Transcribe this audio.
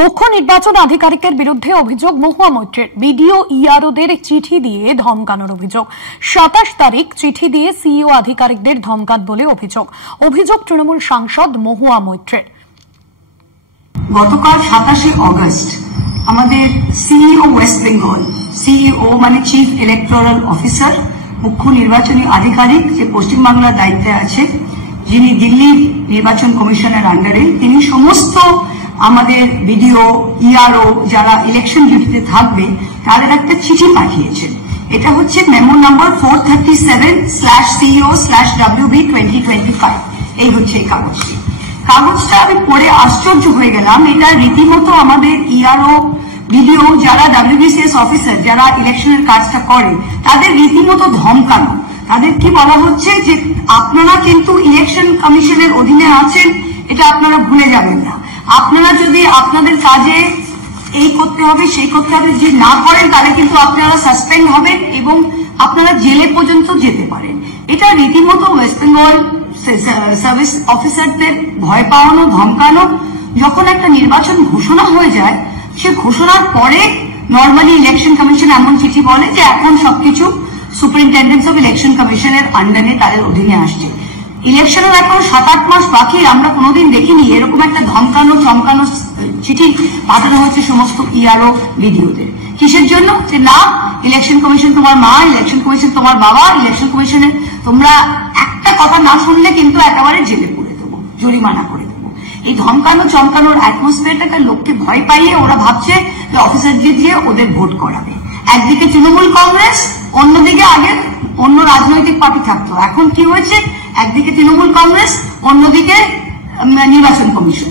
মুখ্য নির্বাচন আধিকারিকের বিরুদ্ধে অভিযোগ মহুয়া মৈত্রের। বিডিও ইআরওদের চিঠি দিয়ে ধমকানোর অভিযোগ। 27 তারিখ চিঠি দিয়ে সিইও আধিকারিকদের ধমকান বলে অভিযোগ তৃণমূল সাংসদ মহুয়া মৈত্রের। গতকাল 27 অগস্ট আমাদের সিইও ওয়েস্ট বেঙ্গল, সিইও মানে চিফ ইলেকটোরাল অফিসার, মুখ্য নির্বাচনী আধিকারিক যে পশ্চিমবাংলার দায়িত্বে আছে, যিনি দিল্লির নির্বাচন কমিশনের আন্ডারে, তিনি সমস্ত আমাদের বিডিও ইআরও যারা ইলেকশন ডিউটিতে থাকবে তাদের একটা চিঠি পাঠিয়েছেন। এটা হচ্ছে মেমো নাম্বার 437/CEO/WB 2025। এই হচ্ছে এই কাগজটা আমি পড়ে আশ্চর্য হয়ে গেলাম। এটা রীতিমতো আমাদের ইআরও বিডিও যারা WBCS অফিসার, যারা ইলেকশনের কাজটা করে, তাদের রীতিমতো ধমকানো। তাদের কি বলা হচ্ছে যে আপনারা কিন্তু ইলেকশন কমিশনের অধীনে আছেন, এটা আপনারা ভুলে যাবেন না। আপনারা যদি আপনাদের কাজে এই করতে হবে সেই করতে হবে, যে না করেন তাহলে কিন্তু আপনারা সাসপেন্ড হবেন এবং আপনারা জেলে পর্যন্ত যেতে পারেন। এটা রীতিমতো ওয়েস্ট বেঙ্গল সার্ভিস অফিসারদের ভয় পাওয়ানো, ধমকানো। যখন একটা নির্বাচন ঘোষণা হয়ে যায়, সে ঘোষণার পরে নর্মালি ইলেকশন কমিশন এমন চিঠি বলে যে এখন সবকিছু সুপারিনটেন্ডেন্ট অফ ইলেকশন কমিশনের আন্ডারে, তাদের অধীনে আসছে। ইলেকশনের এখন 7-8 মাস বাকি, আমরা কোনোদিন দেখিনি এরকম একটা ধমকানো চমকানো চিঠি পাঠানো হয়েছে সমস্ত ইআরও বিডিওদের। কিসের জন্য? যে না, ইলেকশন কমিশন তোমার মা, ইলেকশন কমিশন তোমার বাবা, ইলেকশন কমিশনে তোমরা একটা কথা না শুনলে কিন্তু একেবারে জেলে পুরে দেবো, জরিমানা করে দেবো। এই ধমকানো চমকানোর অ্যাটমসফিয়ারটাকে লোককে ভয় পাইয়ে ওরা ভাবছে যে অফিসারদের দিয়ে ওদের ভোট করাবে। একদিকে তৃণমূল কংগ্রেস, অন্যদিকে আগে অন্য রাজনৈতিক পার্টি থাকতো, এখন কি হয়েছে? একদিকে তৃণমূল কংগ্রেস, অন্যদিকে নির্বাচন কমিশন।